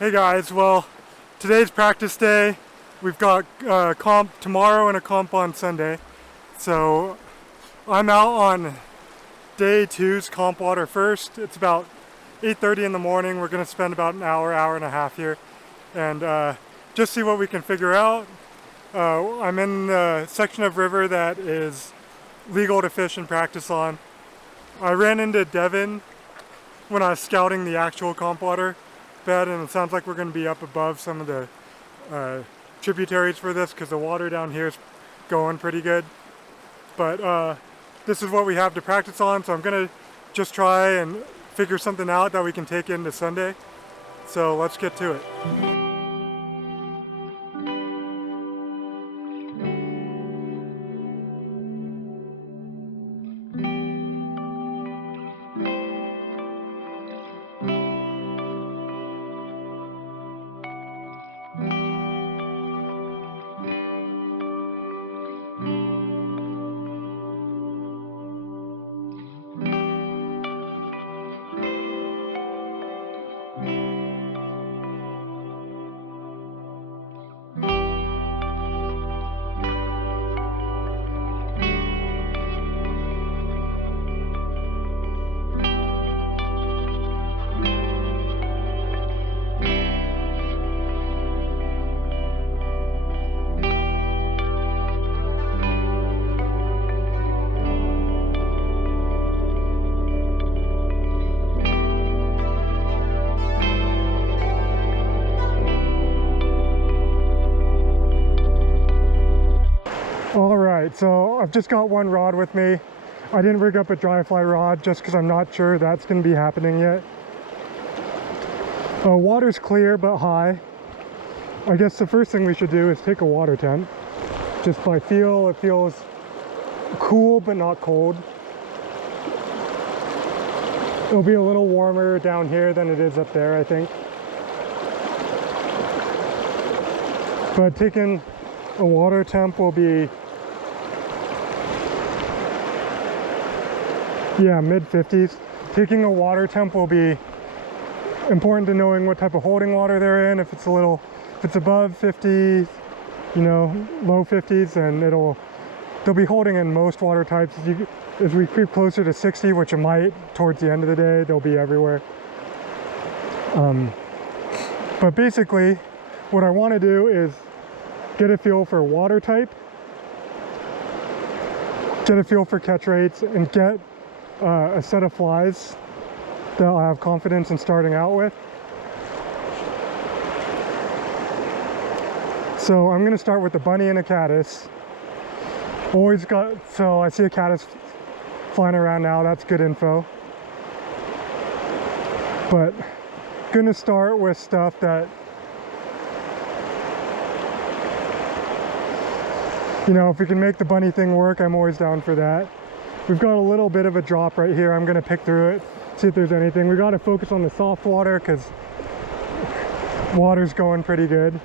Hey guys, well, today's practice day. We've got a comp tomorrow and a comp on Sunday. So I'm out on day two's comp water first. It's about 8:30 in the morning. We're gonna spend about an hour and a half here and just see what we can figure out. I'm in the section of river that is legal to fish and practice on. I ran into Devin when I was scouting the actual comp water bed, and it sounds like we're going to be up above some of the tributaries for this because the water down here is going pretty good. But this is what we have to practice on, so I'm going to just try and figure something out that we can take into Sunday. So let's get to it. Alright, so I've just got one rod with me. I didn't rig up a dry fly rod just because I'm not sure that's going to be happening yet. Water's clear but high. I guess the first thing we should do is take a water temp. Just by feel, it feels cool but not cold. It'll be a little warmer down here than it is up there, I think. But taking a water temp will be, yeah, mid-50s. Taking a water temp will be important to knowing what type of holding water they're in. If it's above 50, you know, low 50s, then they'll be holding in most water types. As we creep closer to 60, which it might towards the end of the day, they'll be everywhere. But basically, what I want to do is get a feel for water type, get a feel for catch rates, and get a set of flies that I have confidence in starting out with. So I'm going to start with the bunny and a caddis. So I see a caddis flying around now, that's good info. But going to start with stuff that, you know, if we can make the bunny thing work, I'm always down for that. We've got a little bit of a drop right here. I'm going to pick through it, see if there's anything. We got to focus on the soft water because water's going pretty good.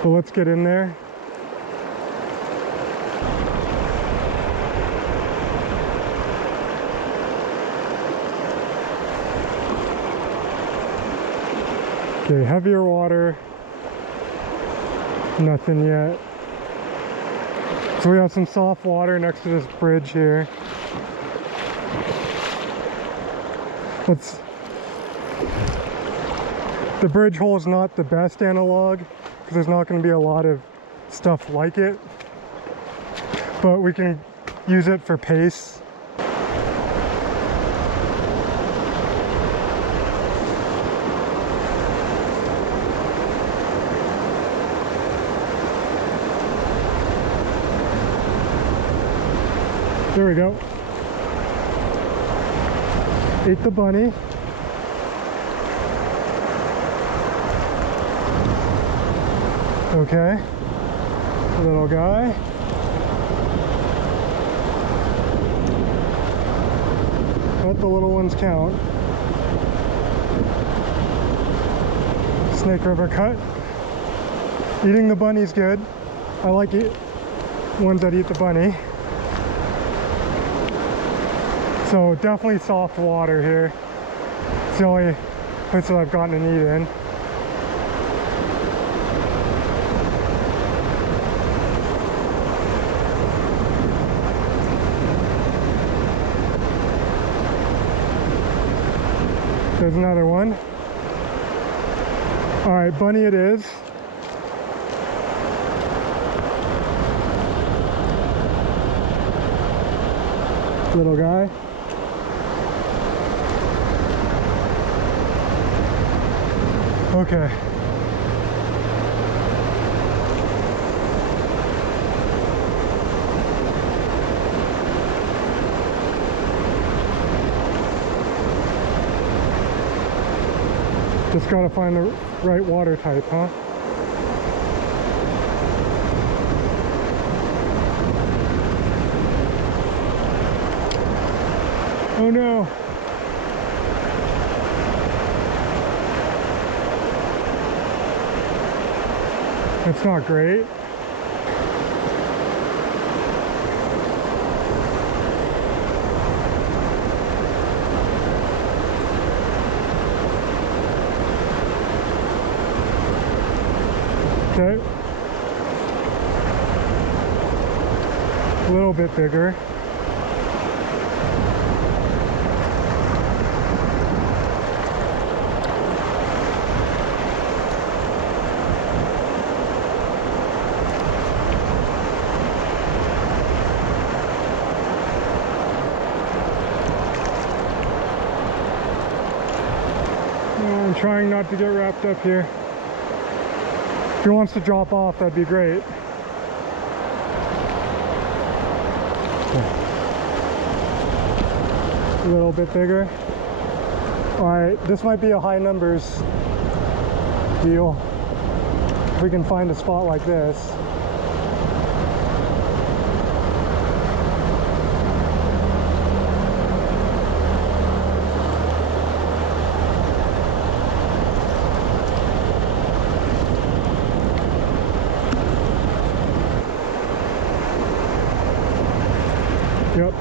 So let's get in there. Okay, heavier water. Nothing yet. So we have some soft water next to this bridge here. The bridge hole is not the best analog because there's not going to be a lot of stuff like it, but we can use it for pace. There we go. Ate the bunny. Okay. Little guy. Let the little ones count. Snake River cut. Eating the bunny's good. I like it. Ones that eat the bunny. So definitely soft water here. It's the only place that I've gotten an eat in. There's another one. All right, bunny it is. Little guy. Okay. Just gotta find the right water type, huh? Oh no! That's not great. Okay. A little bit bigger. I'm trying not to get wrapped up here. If he wants to drop off, that'd be great. A little bit bigger. Alright, this might be a high numbers deal. If we can find a spot like this. Yep.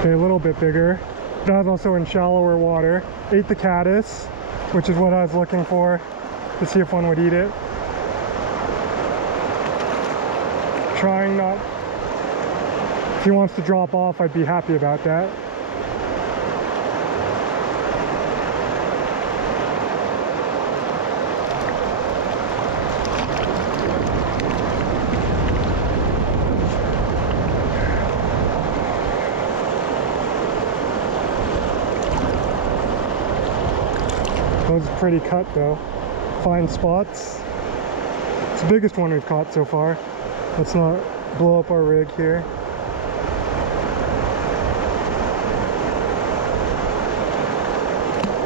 Okay, a little bit bigger. That was also in shallower water. Ate the caddis, which is what I was looking for, to see if one would eat it. Trying not... If he wants to drop off, I'd be happy about that. That was pretty cut though. Fine spots. It's the biggest one we've caught so far. Let's not blow up our rig here.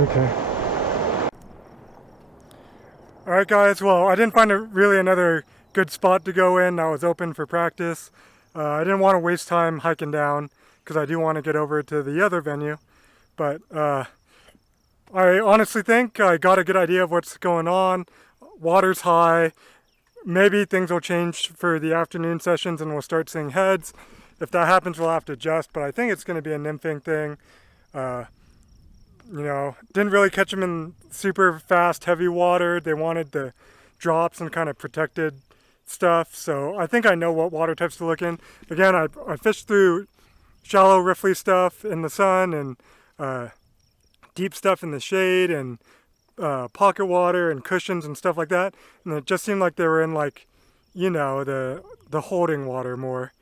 Okay. Alright guys, well I didn't find really another good spot to go in that was open for practice. I didn't want to waste time hiking down because I do want to get over to the other venue. But I honestly think I got a good idea of what's going on. Water's high. Maybe things will change for the afternoon sessions and we'll start seeing heads. If that happens, we'll have to adjust, but I think it's going to be a nymphing thing. You know, didn't really catch them in super fast, heavy water. They wanted the drops and kind of protected stuff. So I think I know what water types to look in. Again, I fished through shallow, riffly stuff in the sun and deep stuff in the shade and pocket water and cushions and stuff like that, and it just seemed like they were in, like, you know, the holding water more.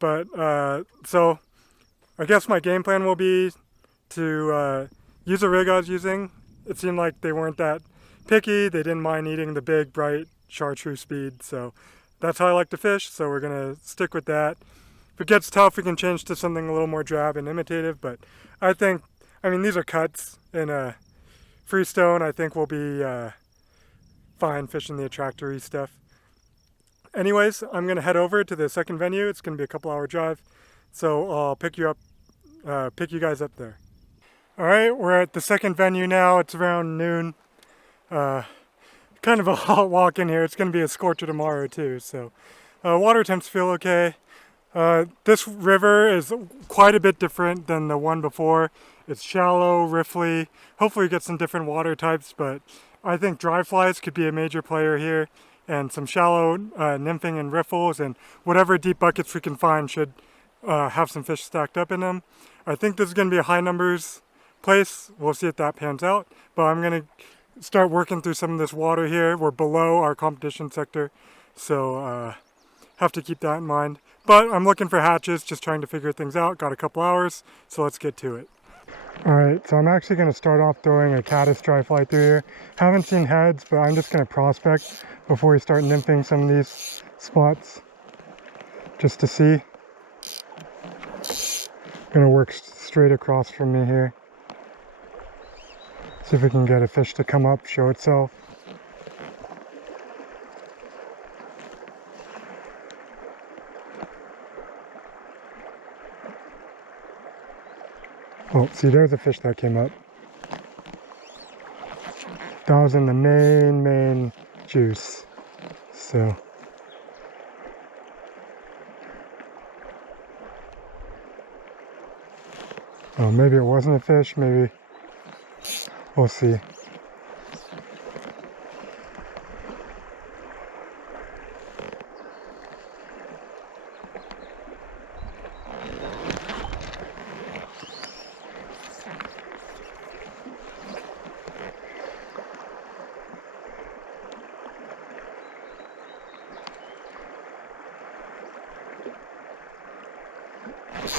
But so I guess my game plan will be to use the rig I was using. It seemed like they weren't that picky. They didn't mind eating the big bright chartreuse speed, so that's how I like to fish, so we're gonna stick with that. If it gets tough, we can change to something a little more drab and imitative, but I mean, these are cuts in a freestone. I think we'll be fine fishing the attractory stuff. Anyways, I'm going to head over to the second venue. It's going to be a couple-hour drive, so I'll pick you guys up there. All right, we're at the second venue now. It's around noon. Kind of a hot walk in here. It's going to be a scorcher tomorrow too, so water temps feel okay. This river is quite a bit different than the one before. It's shallow, riffly, hopefully get some different water types, but I think TroutFlies could be a major player here, and some shallow nymphing and riffles, and whatever deep buckets we can find should have some fish stacked up in them. I think this is going to be a high numbers place. We'll see if that pans out. But I'm gonna start working through some of this water here. We're below our competition sector, so have to keep that in mind. But I'm looking for hatches, just trying to figure things out. Got a couple hours, so let's get to it. Alright, so I'm actually going to start off throwing a caddis dry fly through here. Haven't seen heads, but I'm just going to prospect before we start nymphing some of these spots, just to see. Going to work straight across from me here. See if we can get a fish to come up, show itself. Oh, see, there's a fish that came up. That was in the main juice. So. Oh, maybe it wasn't a fish, maybe. We'll see.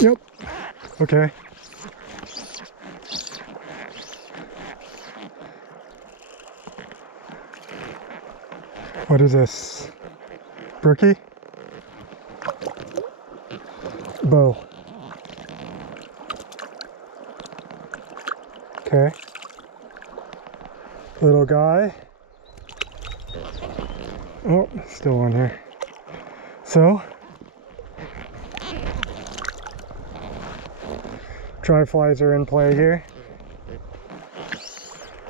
Yep. Okay. What is this? Brookie? Bow. Okay. Little guy. Oh, still on here. So, TroutFlies are in play here.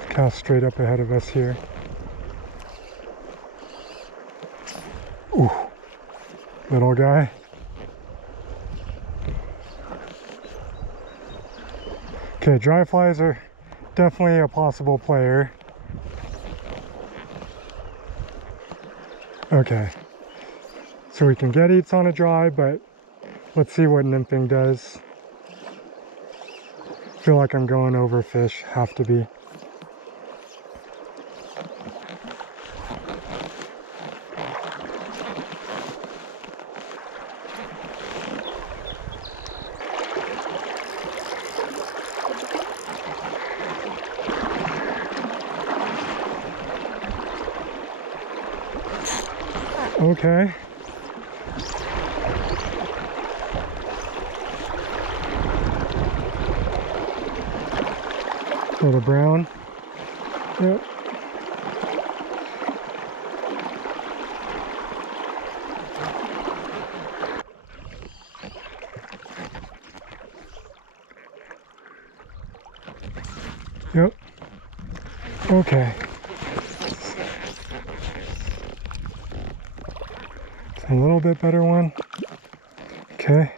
Cast straight up ahead of us here. Ooh, little guy. Okay, dry flies are definitely a possible player. Okay, so we can get eats on a dry, but let's see what nymphing does. Feel like I'm going over fish, have to be. Okay. Little brown. Yep. Yep. Okay. A little bit better one. Okay.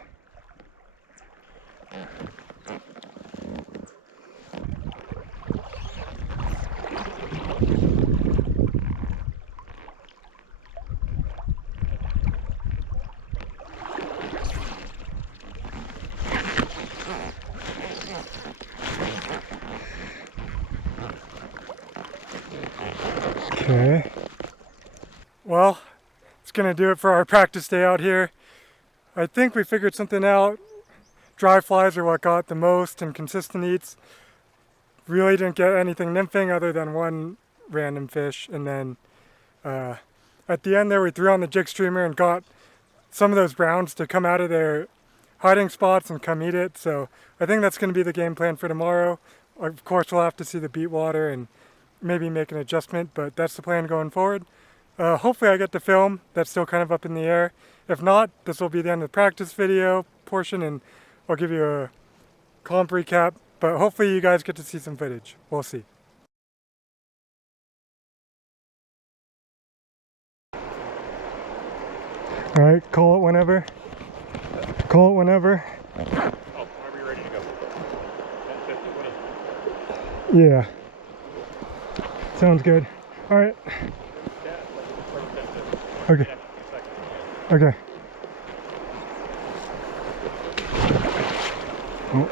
Okay. Well, it's gonna do it for our practice day out here. I think we figured something out. Dry flies are what got the most and consistent eats. Really didn't get anything nymphing other than one random fish, and then at the end there we threw on the jig streamer and got some of those browns to come out of their hiding spots and come eat it. So I think that's going to be the game plan for tomorrow. Of course we'll have to see the beat water and maybe make an adjustment, but that's the plan going forward. Hopefully I get to film. That's still kind of up in the air. If not, this will be the end of the practice video portion and I'll give you a comp recap, but hopefully you guys get to see some footage. We'll see. All right, call it whenever. Call it whenever. Oh, whenever you're ready to go. 150, what is it? Yeah. Sounds good. All right. Okay. Okay. Oh.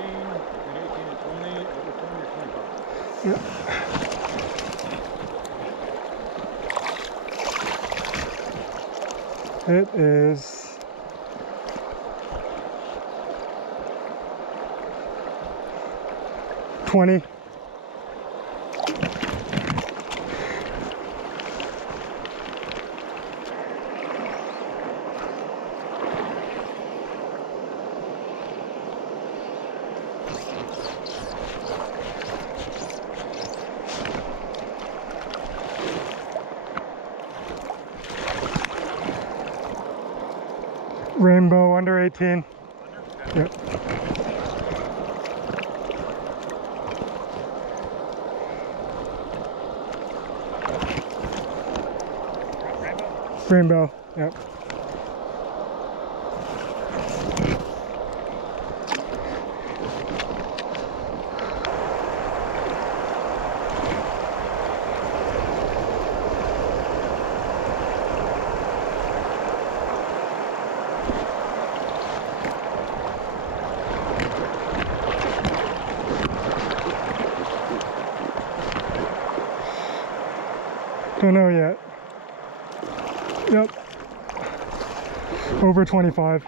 between 18 and 20, over 20 or 25. Yeah. It is 20. Rainbow under 18. Yep. Rainbow. Yep. Don't know yet. Yep. Over 25.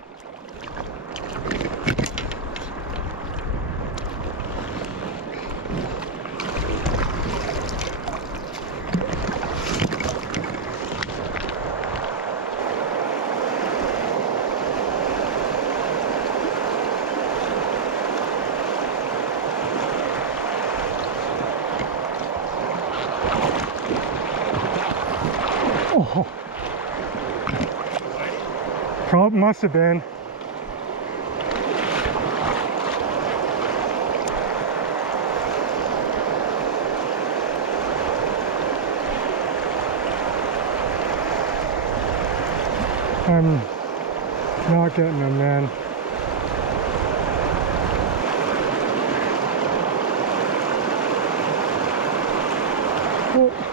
Oh. Probably must have been. I'm not getting them, man. Oh.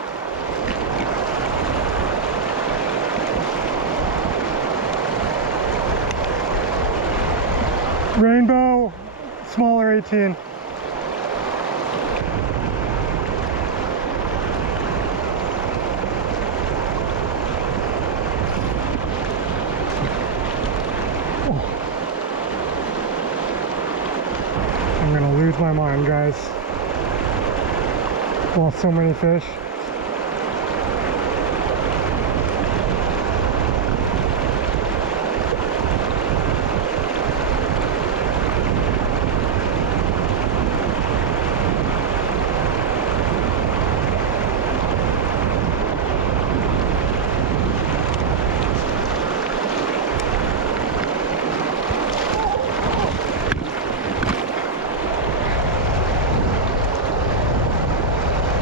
Rainbow, smaller 18. Oh. I'm gonna lose my mind, guys. Lost so many fish.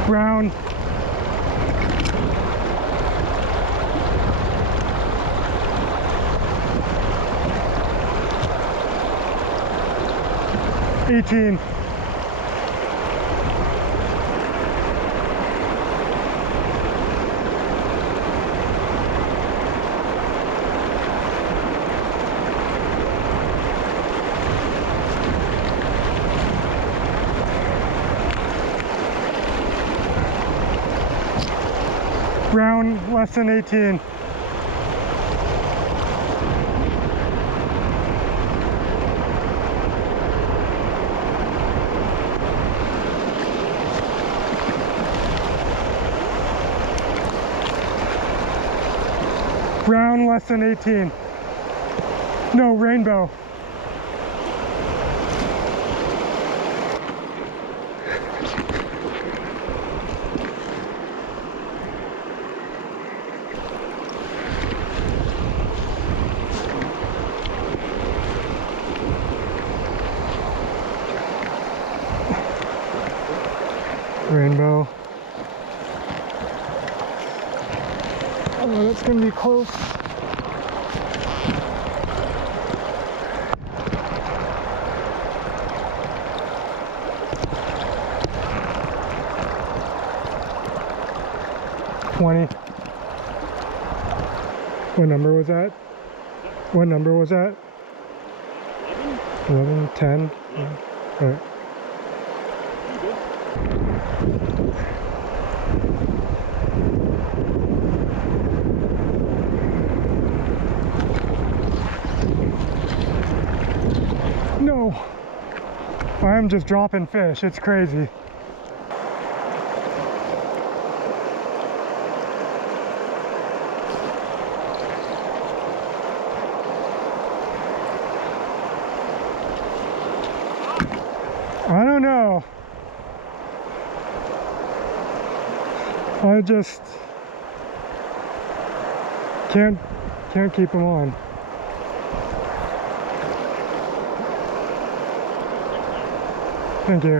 Brown. $18. Brown, less than 18. Brown, less than 18. No, rainbow. Rainbow. Oh, that's gonna be close. $20. What number was that? What number was that? 11, 10. Yeah. Right. No, I am just dropping fish. It's crazy. I don't know. I just can't keep them on. Thank you.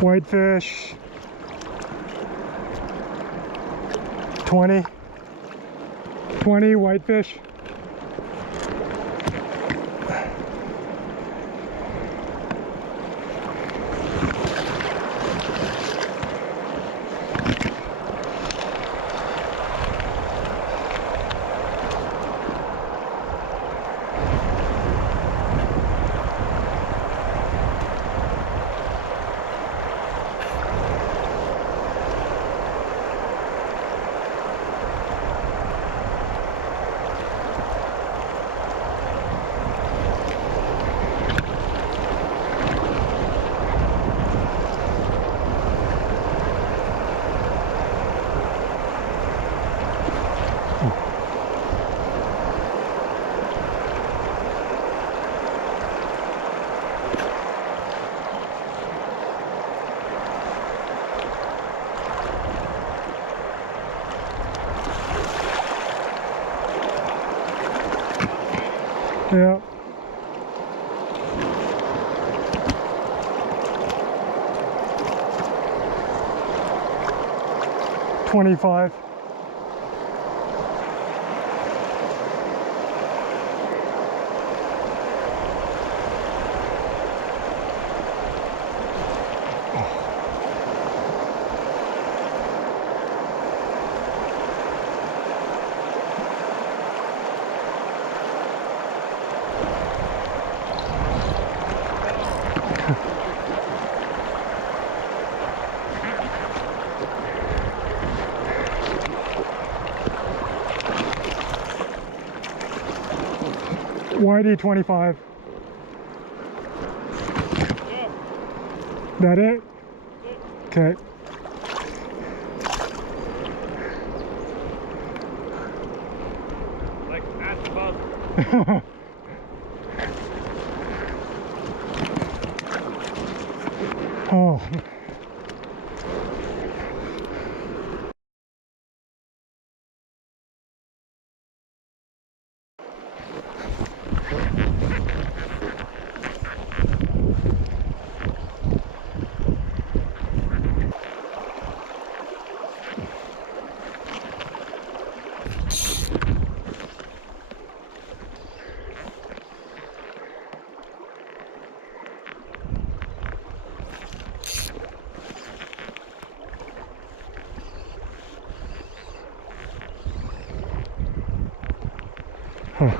Whitefish. 20 whitefish. Yeah. $25. Whitey 25. Yeah. That it? Okay. Like at the buzzer. Oh. Huh.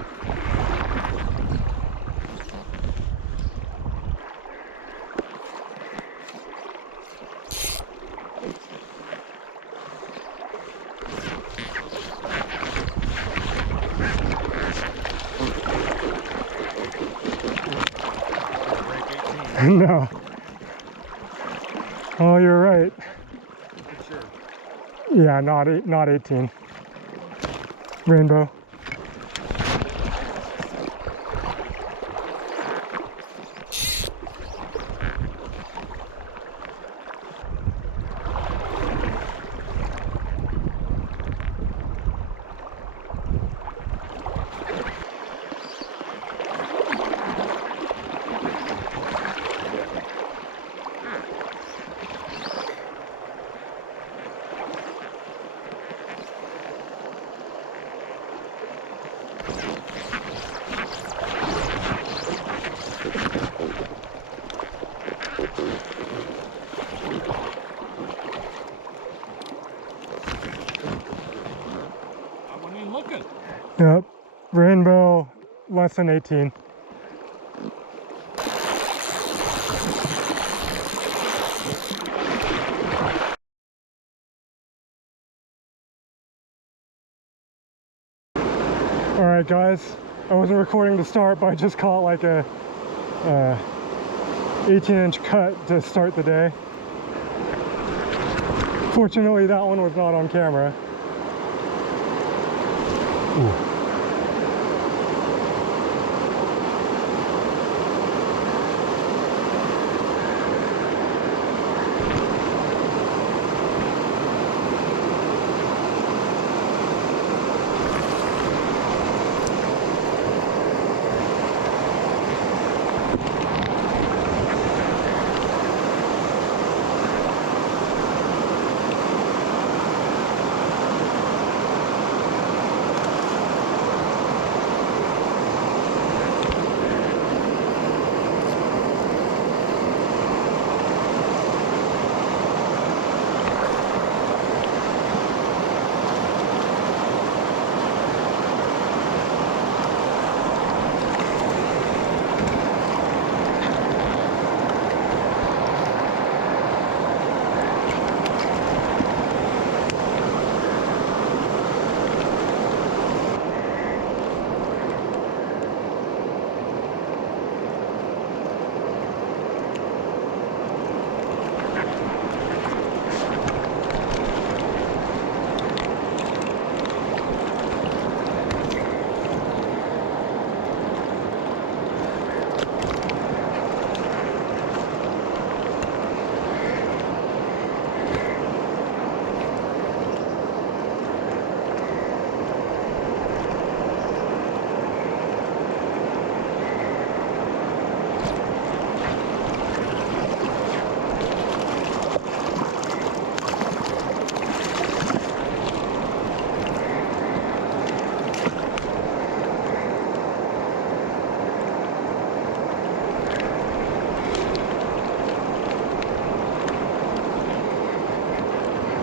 No. Oh, you're right. Sure. Yeah, not 18. Rainbow. Yep, rainbow less than 18. Alright guys, I wasn't recording to start, but I just caught like a 18-inch cut to start the day. Fortunately that one was not on camera. Ooh.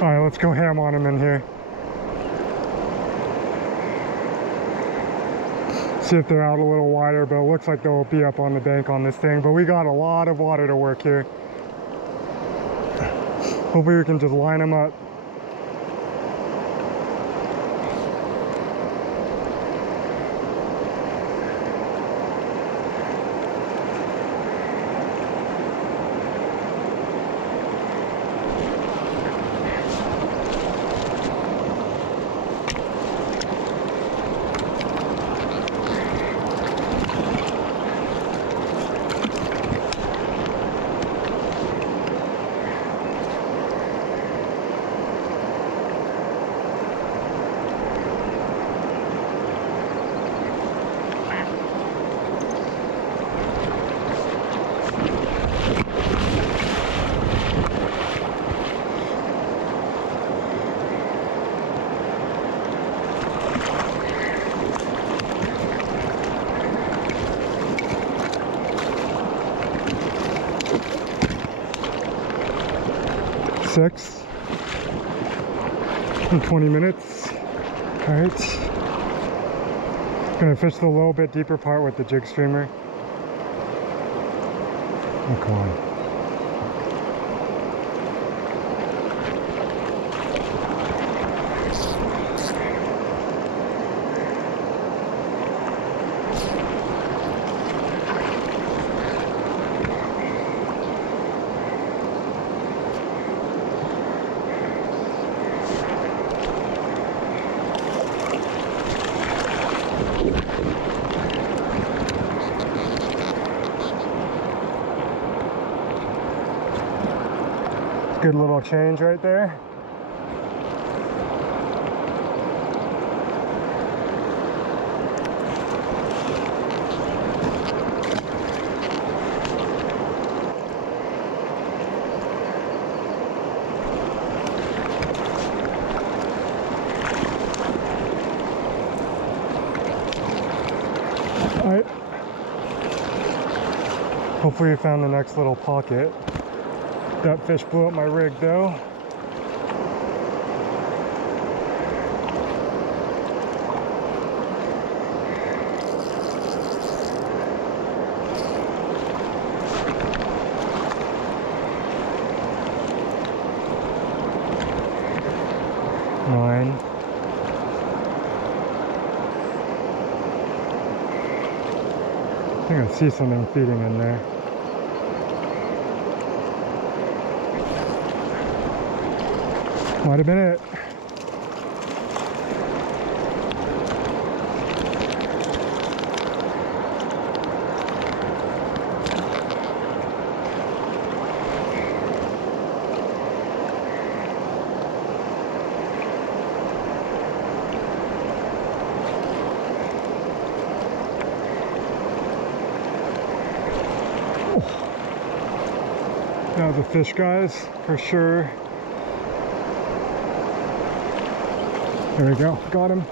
Alright, let's go ham on them in here. See if they're out a little wider, but it looks like they'll be up on the bank on this thing. But we got a lot of water to work here. Hopefully we can just line them up. Six in 20 minutes. All right, gonna fish the little bit deeper part with the jig streamer. Oh, come on. Good little change right there. All right. Hopefully we found the next little pocket. That fish blew up my rig though. 9. I think I see something feeding in there. Might have been it. Now the fish, guys, for sure. There we go, got him.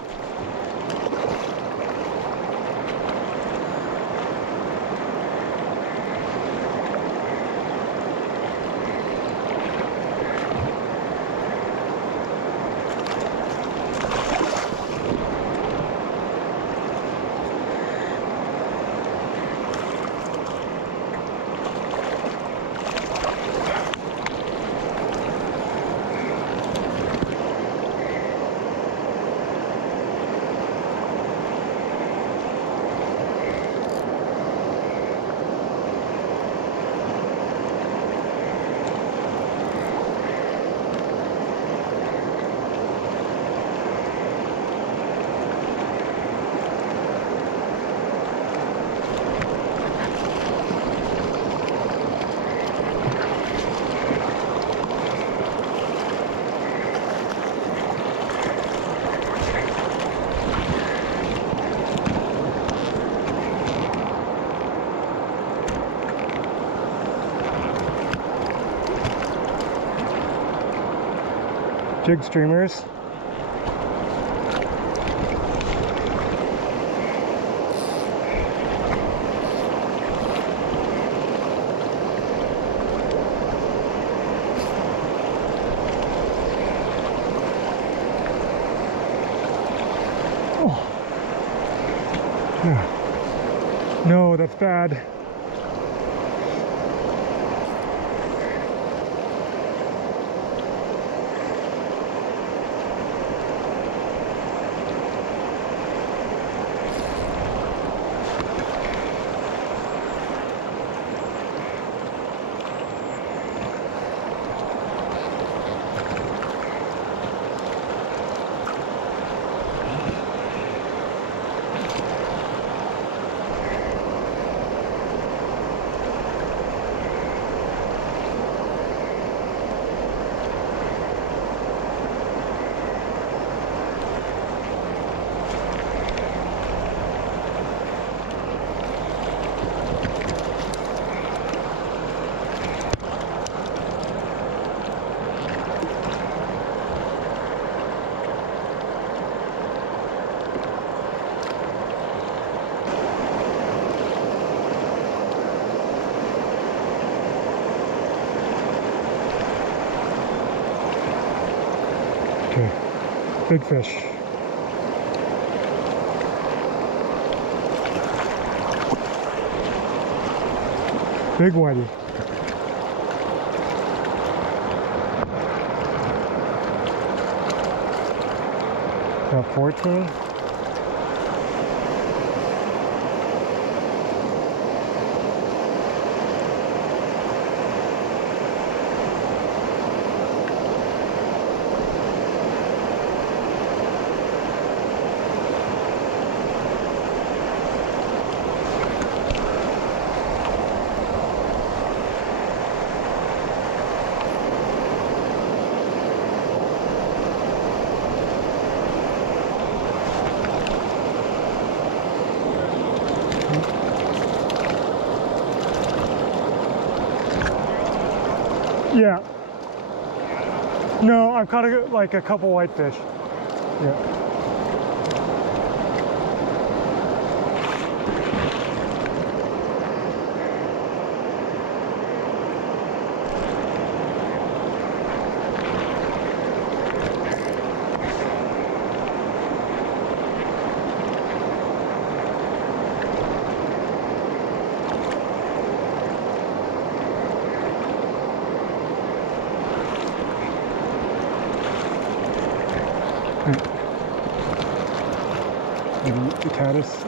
Jig streamers. Oh. Yeah. No, that's bad. Okay, big fish. Big whitey. About 14. Yeah. No, I've caught like a couple whitefish. Yeah. The caddis.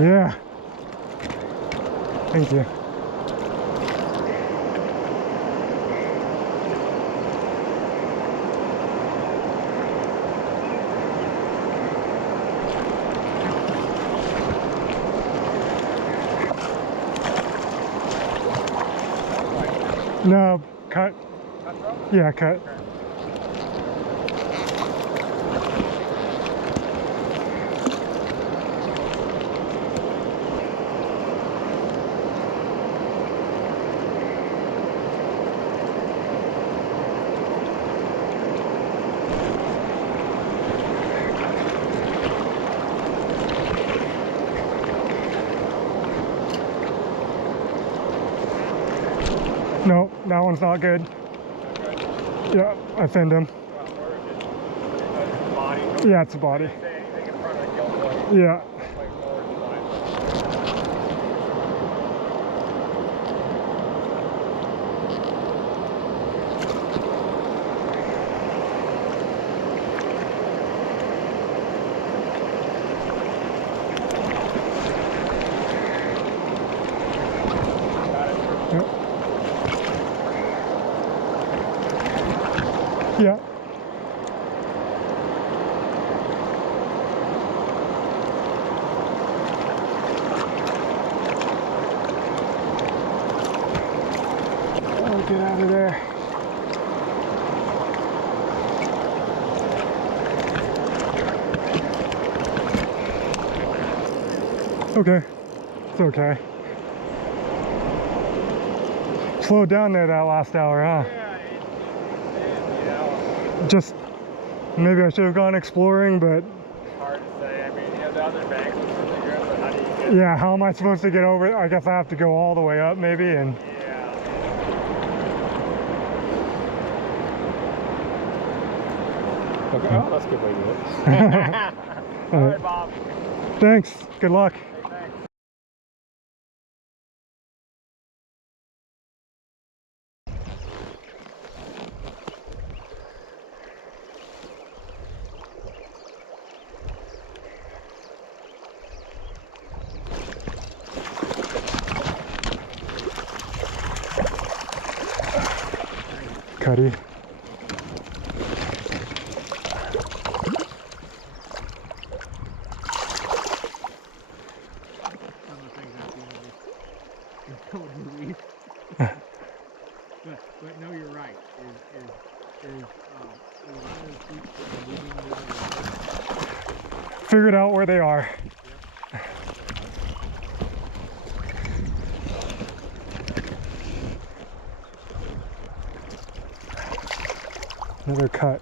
Yeah. Thank you. No, cut. Yeah, cut. No, that one's not good. Yeah, I thinned him. Yeah, it's a body. Yeah. Yeah. Oh, get out of there. Okay. It's okay. Slowed down there that last hour, huh? Yeah, Just maybe I should have gone exploring, but it's hard to say. I mean, the other bank was really good, but how do you get? yeah, how am I supposed to get over it? I guess I have to go all the way up maybe and Yeah. Okay. Oh, that's a good way to do it. All right, Bob. Thanks. Good luck. Hey, thanks. Cuddy. But no, you're right. A lot of the sheep moving. Figured out where they are. Another cut.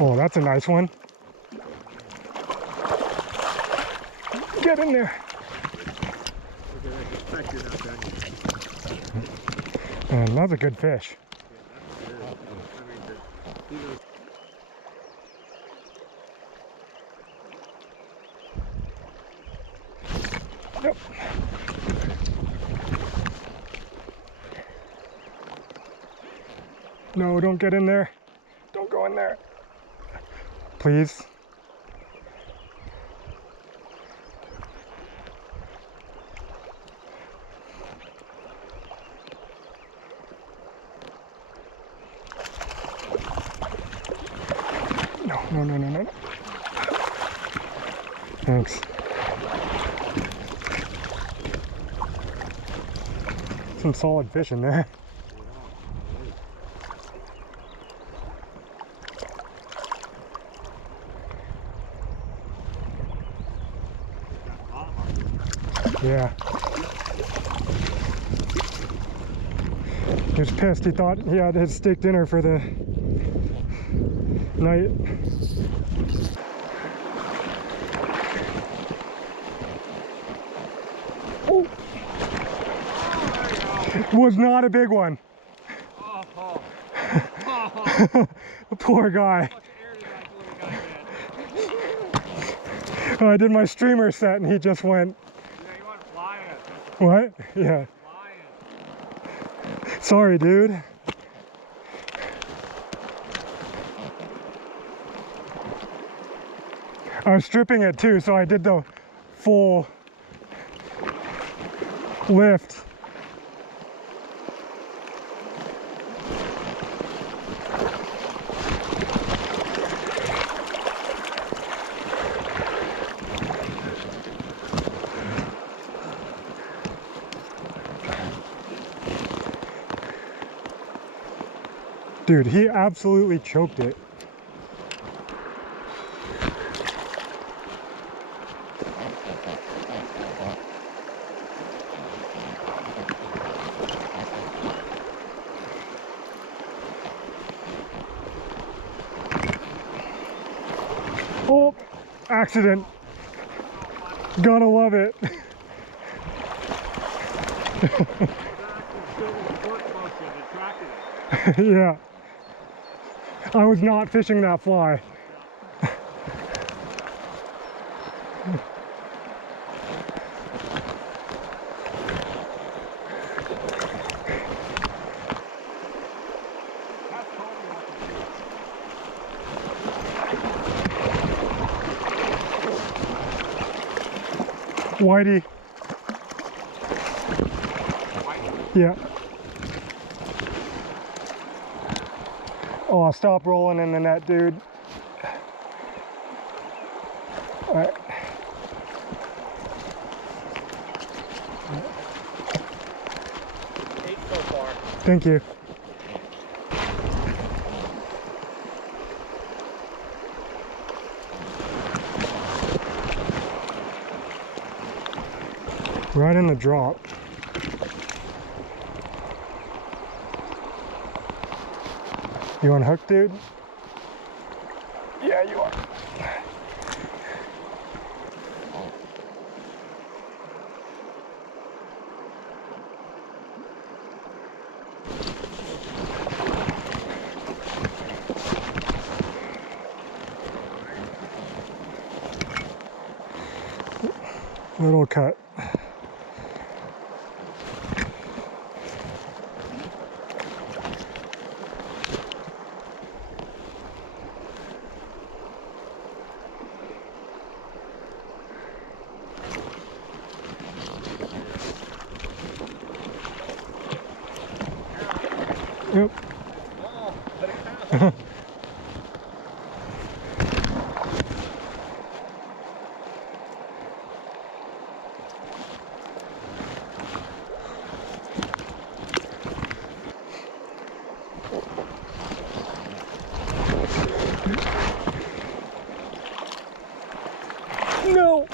Oh, that's a nice one. Get in there. Man, that's a good fish. Yep. No, don't get in there. Don't go in there. Please. No, no, no, no, no. Thanks. Some solid fish in there. Yeah. He was pissed. He thought he had his steak dinner for the night. Oh! Was not a big one. The poor guy. I did my streamer set and he just went. Yeah, you want to fly it. What? Yeah. Fly it. Sorry, dude. I was stripping it too, so I did the full lift. Dude, he absolutely choked it. Oh, accident. Gotta love it. Yeah. I was not fishing that fly. Whitey. Yeah. Oh, stop rolling in the net, dude. All right. Eight so far. Thank you. Right in the drop. You unhooked, dude? Yeah, you are. Little cut. Yep. Oh, No!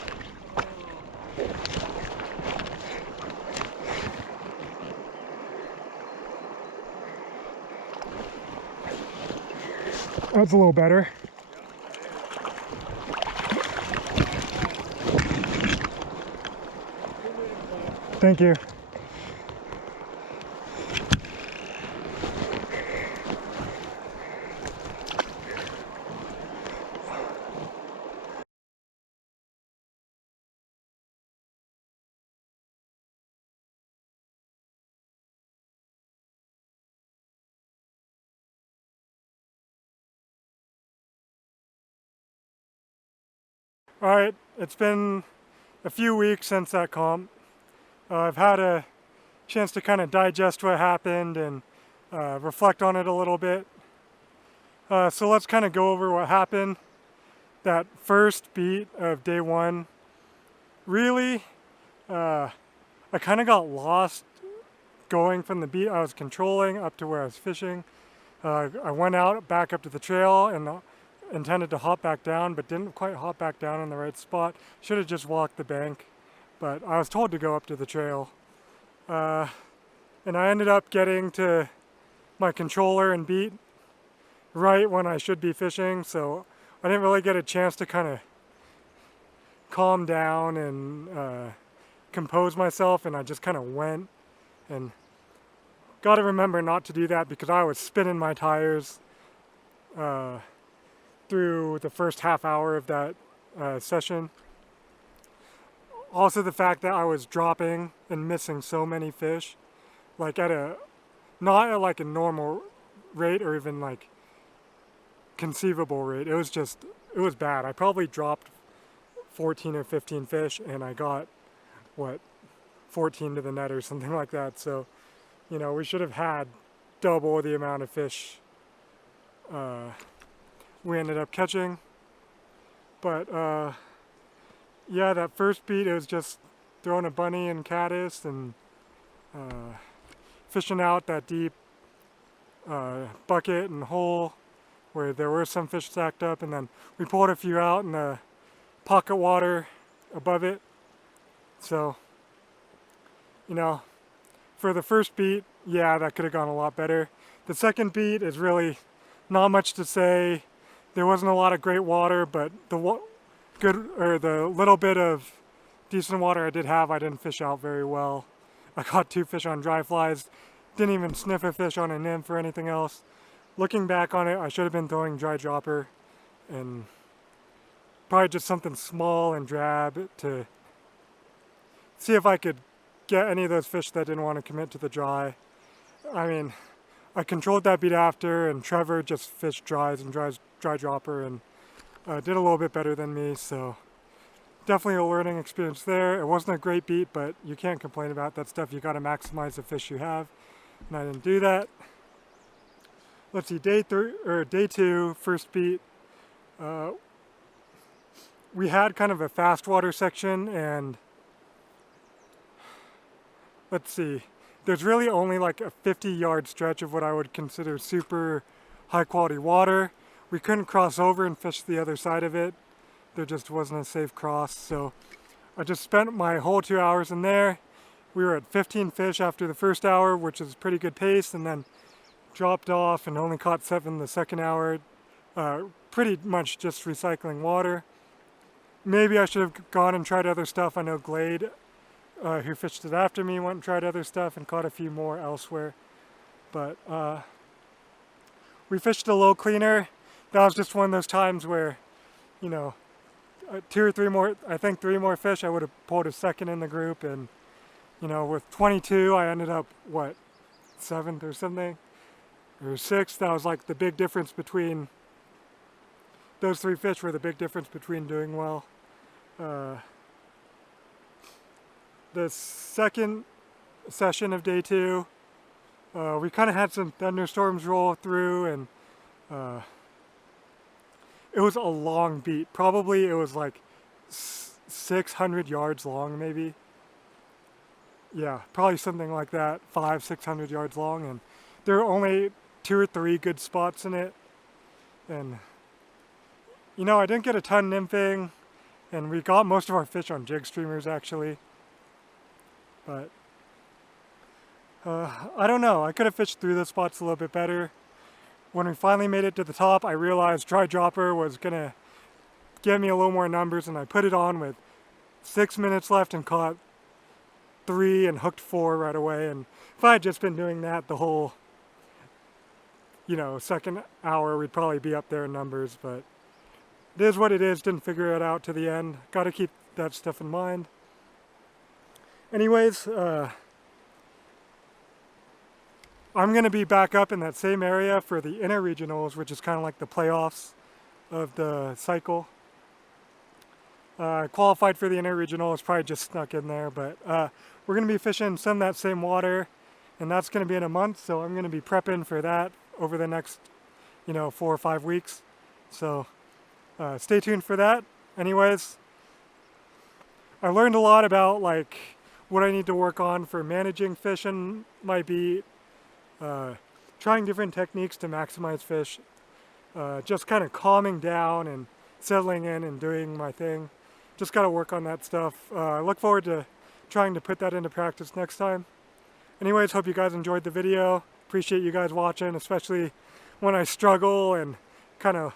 That's a little better. Thank you. Alright, it's been a few weeks since that comp. I've had a chance to kind of digest what happened and reflect on it a little bit. So let's kind of go over what happened. That first beat of day one, really, I kind of got lost going from the beat I was controlling up to where I was fishing. I went out back up to the trail and intended to hop back down, but didn't quite hop back down in the right spot. Should have just walked the bank, but I was told to go up to the trail. And I ended up getting to my controller and beat right when I should be fishing, so I didn't really get a chance to kind of calm down and compose myself, and I just kind of went. And got to remember not to do that because I was spinning my tires through the first half hour of that session. Also the fact that I was dropping and missing so many fish, like not at like a normal rate or even like conceivable rate. It was bad. I probably dropped 14 or 15 fish and I got, 14 to the net or something like that. So, we should have had double the amount of fish we ended up catching. But yeah, that first beat, it was just throwing a bunny and caddis and fishing out that deep bucket and hole where there were some fish stacked up, and then we pulled a few out in the pocket water above it. So, for the first beat, yeah, that could have gone a lot better. The second beat is really not much to say. There wasn't a lot of great water, but the little bit of decent water I did have, I didn't fish out very well. I caught 2 fish on TroutFlies, didn't even sniff a fish on a nymph or anything else. Looking back on it, I should have been throwing dry dropper and probably just something small and drab to see if I could get any of those fish that didn't want to commit to the dry. I mean, I controlled that beat after, and Trevor just fished dries and dry dropper and did a little bit better than me, so definitely a learning experience there. It wasn't a great beat, but you can't complain about that stuff. You got to maximize the fish you have, and I didn't do that. Let's see, day 2, first beat. We had kind of a fast water section, and let's see, there's really only like a 50-yard stretch of what I would consider super high quality water. We couldn't cross over and fish the other side of it. There just wasn't a safe cross, so I just spent my whole 2 hours in there. We were at 15 fish after the first hour, which is pretty good pace, and then dropped off and only caught 7 the second hour. Pretty much just recycling water. Maybe I should have gone and tried other stuff. I know Glade, who fished it after me, went and tried other stuff and caught a few more elsewhere. But we fished a low cleaner. That was just one of those times where, 2 or 3 more, I think 3 more fish, I would have pulled a second in the group. And, with 22, I ended up, 7th or something? Or 6th. That was like the big difference between, those 3 fish were the big difference between doing well. The second session of day 2, we kind of had some thunderstorms roll through, and it was a long beat. Probably it was like 600 yards long, maybe. Yeah, probably something like that, 500-600 yards long, and there were only 2 or 3 good spots in it. And I didn't get a ton nymphing, and we got most of our fish on jig streamers actually. But I don't know, I could have fished through the spots a little bit better. When we finally made it to the top, I realized dry dropper was gonna give me a little more numbers, and I put it on with 6 minutes left and caught 3 and hooked 4 right away. And if I had just been doing that the whole second hour, we'd probably be up there in numbers, but it is what it is. Didn't figure it out to the end. Got to keep that stuff in mind. Anyways, I'm going to be back up in that same area for the interregionals, which is kind of like the playoffs of the cycle. Qualified for the inter-regional, it's probably just snuck in there, but we're going to be fishing some of that same water, and that's going to be in a month, so I'm going to be prepping for that over the next, 4 or 5 weeks. So stay tuned for that. Anyways, I learned a lot about like what I need to work on for managing fish in my beat, trying different techniques to maximize fish, just kind of calming down and settling in and doing my thing. Just got to work on that stuff. I look forward to trying to put that into practice next time. Anyways, hope you guys enjoyed the video. Appreciate you guys watching, especially when I struggle and kind of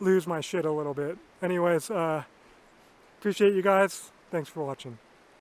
lose my shit a little bit. Anyways, appreciate you guys. Thanks for watching.